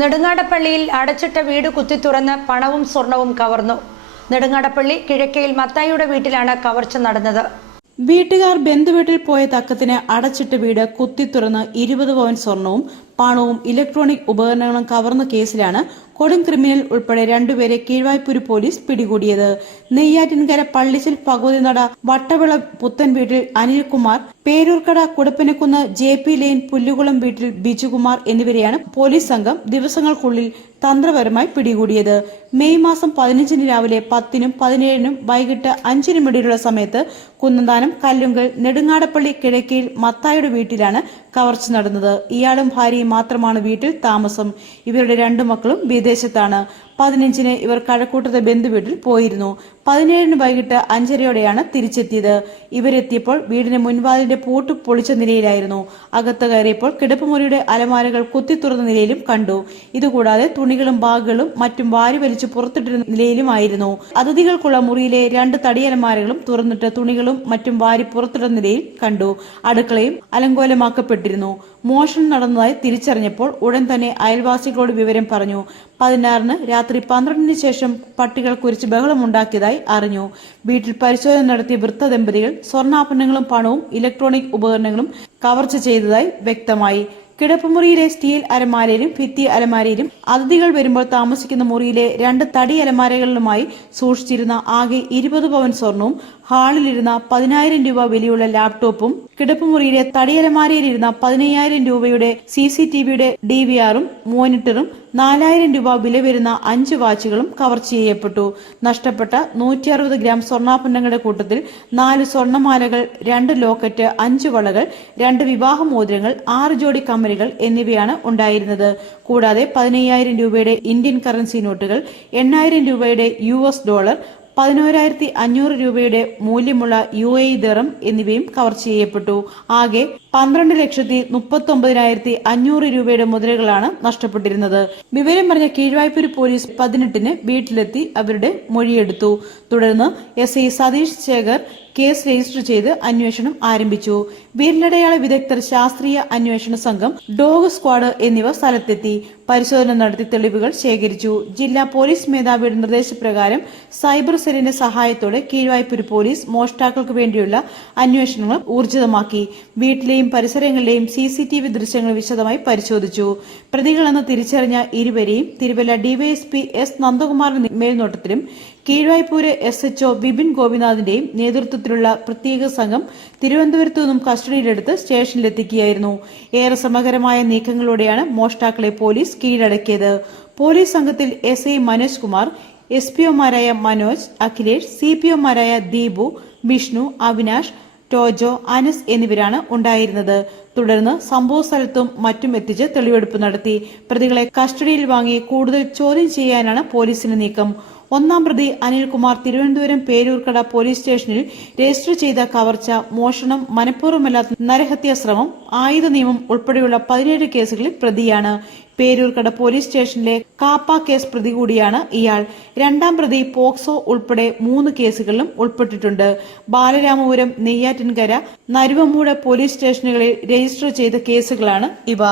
നെടുങ്ങാടപ്പള്ളിയിൽ അടച്ചിട്ട വീട് കുത്തിത്തുറന്ന് പണവും സ്വർണവും കവർന്നു. നെടുങ്ങാടപ്പള്ളി കിഴക്കയിൽ മത്തായിയുടെ വീട്ടിലാണ് കവർച്ച നടന്നത്. വീട്ടുകാർ ബന്ധുവീട്ടിൽ പോയ തക്കത്തിന് അടച്ചിട്ട വീട് കുത്തിത്തുറന്ന് ഇരുപത് പവൻ സ്വർണവും പണവും ഇലക്ട്രോണിക് ഉപകരണങ്ങളും കവർന്ന കേസിലാണ് കൊടും ക്രിമിനൽ ഉൾപ്പെടെ രണ്ടുപേരെ കീഴ്വായ്പൂര് പോലീസ് പിടികൂടിയത്. നെയ്യാറ്റിൻകര പള്ളിച്ചൽ പകുതിനട വട്ടവിള പുത്തൻ വീട്ടിൽ Anilkumar Peroorkada Kudappanakunnu J P lane Pullukulam വീട്ടിൽ ബിജുകുമാർ എന്നിവരെയാണ് പോലീസ് സംഘം ദിവസങ്ങൾക്കുള്ളിൽ തന്ത്രപരമായി പിടികൂടിയത്. മെയ് മാസം പതിനഞ്ചിന് രാവിലെ പത്തിനും പതിനേഴിനും വൈകിട്ട് അഞ്ചിനും ഇടയിലുള്ള സമയത്ത് കുന്നന്താനം കല്ലുങ്കൽ നെടുങ്ങാടപ്പള്ളി കിഴക്കയിൽ മത്തായുടെ വീട്ടിലാണ് കവർച്ച നടന്നത്. ഇയാളും ഭാര്യയും മാത്രമാണ് വീട്ടിൽ താമസം. ഇവരുടെ രണ്ടു മക്കളും വിദേശത്താണ്. പതിനഞ്ചിന് ഇവർ കഴക്കൂട്ടത്തെ ബന്ധുവീട്ടിൽ പോയിരുന്നു. പതിനേഴിന് വൈകിട്ട് അഞ്ചരയോടെയാണ് തിരിച്ചെത്തിയത്. ഇവരെത്തിയപ്പോൾ വീടിന് മുൻവാതിലിന്റെ പൂട്ട് പൊളിച്ച നിലയിലായിരുന്നു. അകത്ത് കയറിയപ്പോൾ കിടപ്പുമുറിയുടെ അലമാരകൾ കുത്തി തുറന്ന നിലയിലും കണ്ടു. ഇതുകൂടാതെ തുണികളും ബാഗുകളും മറ്റും വാരി വലിച്ച് പുറത്തിട്ടിരുന്ന നിലയിലുമായിരുന്നു. അതിഥികൾക്കുള്ള മുറിയിലെ രണ്ട് തടിയലമാരകളും തുറന്നിട്ട് തുണികളും മറ്റും വാരി പുറത്തിടുന്ന നിലയിൽ കണ്ടു. അടുക്കളയും അലങ്കോലമാക്കപ്പെട്ടിരുന്നു. മോഷണം നടന്നതായി തിരിച്ചറിഞ്ഞപ്പോൾ ഉടൻ തന്നെ അയൽവാസികളോട് വിവരം പറഞ്ഞു. പതിനാറിന് രാത്രി പന്ത്രണ്ടിന് ശേഷം പട്ടികൾ കുരിച്ച് ബഹളമുണ്ടാക്കിയതായി അറിഞ്ഞു. വീട്ടിൽ പരിശോധന നടത്തിയ വൃത്ത ദമ്പതികൾ സ്വർണാഭരണങ്ങളും പണവും ഇലക്ട്രോണിക് ഉപകരണങ്ങളും കവർച്ച ചെയ്തതായി വ്യക്തമായി. കിടപ്പുമുറിയിലെ സ്റ്റീൽ അലമാരയിലും ഭിത്തി അലമാരയിലും അതിഥികൾ വരുമ്പോൾ താമസിക്കുന്ന മുറിയിലെ രണ്ട് തടി അലമാരകളിലുമായി സൂക്ഷിച്ചിരുന്ന ആകെ ഇരുപത് പവൻ സ്വർണവും ഹാളിലിരുന്ന പതിനായിരം രൂപ വിലയുള്ള ലാപ്ടോപ്പും കിടപ്പുമുറിയിലെ തടിയലമാരയിലിരുന്ന പതിനയ്യായിരം രൂപയുടെ സി സി ടി വിയുടെ ഡി വി ആറും മോണിറ്ററും നാലായിരം രൂപ വില വരുന്ന അഞ്ച് വാച്ചുകളും കവർ ചെയ്യപ്പെട്ടു. നഷ്ടപ്പെട്ട നൂറ്റി അറുപത് ഗ്രാം സ്വർണാഭരണങ്ങളുടെ കൂട്ടത്തിൽ നാല് സ്വർണമാലകൾ രണ്ട് ലോക്കറ്റ് അഞ്ച് വളകൾ രണ്ട് വിവാഹ മോതിരങ്ങൾ ആറ് ജോഡി കമ്മലുകൾ എന്നിവയാണ് ഉണ്ടായിരുന്നത്. കൂടാതെ പതിനയ്യായിരം രൂപയുടെ ഇന്ത്യൻ കറൻസി നോട്ടുകൾ എണ്ണായിരം രൂപയുടെ യു ഡോളർ പതിനോരായിരത്തി അഞ്ഞൂറ് രൂപയുടെ മൂല്യമുള്ള യു എ ദറം എന്നിവയും കവർ ചെയ്യപ്പെട്ടു. ആകെ പന്ത്രണ്ട് ലക്ഷത്തി മുപ്പത്തി ഒമ്പതിനായിരത്തി അഞ്ഞൂറ് രൂപയുടെ മുദ്രകളാണ് നഷ്ടപ്പെട്ടിരുന്നത്. വിവരം പറഞ്ഞ കീഴ്വായ്പൂര് പോലീസ് പതിനെട്ടിന് വീട്ടിലെത്തി അവരുടെ മൊഴിയെടുത്തു. തുടർന്ന് S I Satheesh Sekhar case register ചെയ്ത് അന്വേഷണം ആരംഭിച്ചു. വിരലടയാള വിദഗ്ധർ ശാസ്ത്രീയ അന്വേഷണ സംഘം ഡോഗ് സ്ക്വാഡ് എന്നിവ സ്ഥലത്തെത്തി. പരിശോധന നടത്തി തെളിവുകൾ ശേഖരിച്ചു. ജില്ലാ പോലീസ് മേധാവിയുടെ നിർദ്ദേശപ്രകാരം സൈബർ സെല്ലിന്റെ സഹായത്തോടെ കീഴ്വായ്പൂർ പോലീസ് മോഷ്ടാക്കൾക്ക് വേണ്ടിയുള്ള അന്വേഷണങ്ങൾ ഊർജിതമാക്കി. വീട്ടിലെയും പരിസരങ്ങളിലെയും സി സി ടി വി ദൃശ്യങ്ങൾ വിശദമായി പരിശോധിച്ചു. പ്രതികളെന്ന് തിരിച്ചറിഞ്ഞ ഇരുവരെയും തിരുവല്ല ഡിവൈഎസ്പി എസ് നന്ദകുമാറിന്റെ മേൽനോട്ടത്തിലും കീഴ്വായ്പൂര് എസ് എച്ച്ഒ ബിപിൻ ഗോപിനാഥിന്റെയും നേതൃത്വത്തിലുള്ള പ്രത്യേക സംഘം തിരുവനന്തപുരത്തു നിന്നും കസ്റ്റഡിയിലെടുത്ത് സ്റ്റേഷനിലെത്തിക്കുകയായിരുന്നു. ഏറെ സമഗ്രമായ നീക്കങ്ങളോടെയാണ് മോഷ്ടാക്കളെ പോലീസ് കീഴടക്കിയത്. പോലീസ് സംഘത്തിൽ S I Manoj Kumar S P ഒമാരായ Manoj Akhilesh C P ഒമാരായ ദീപു വിഷ്ണു അവിനാഷ് ടോജോ അനസ് എന്നിവരാണ് ഉണ്ടായിരുന്നത്. തുടർന്ന് സംഭവ സ്ഥലത്തും മറ്റും എത്തിച്ച് തെളിവെടുപ്പ് നടത്തി. പ്രതികളെ കസ്റ്റഡിയിൽ വാങ്ങി കൂടുതൽ ചോദ്യം ചെയ്യാനാണ് പോലീസിന്റെ നീക്കം. ഒന്നാം പ്രതി അനിൽകുമാർ തിരുവനന്തപുരം പേരൂർക്കട പോലീസ് സ്റ്റേഷനിൽ രജിസ്റ്റർ ചെയ്ത കവർച്ച മോഷണം മനഃപൂർവമല്ലാത്ത നരഹത്യാ ശ്രമം ആയുധ നിയമം ഉൾപ്പെടെയുള്ള പതിനേഴ് കേസുകളിൽ പ്രതിയാണ്. പേരൂർക്കട പോലീസ് സ്റ്റേഷനിലെ കാപ്പ കേസ് പ്രതി കൂടിയാണ് ഇയാൾ. രണ്ടാം പ്രതി പോക്സോ ഉൾപ്പെടെ മൂന്ന് കേസുകളിലും ഉൾപ്പെട്ടിട്ടുണ്ട്. ബാലരാമപുരം നെയ്യാറ്റിൻകര നരുവമ്മൂട് പോലീസ് സ്റ്റേഷനുകളിൽ രജിസ്റ്റർ ചെയ്ത കേസുകളാണ് ഇവ.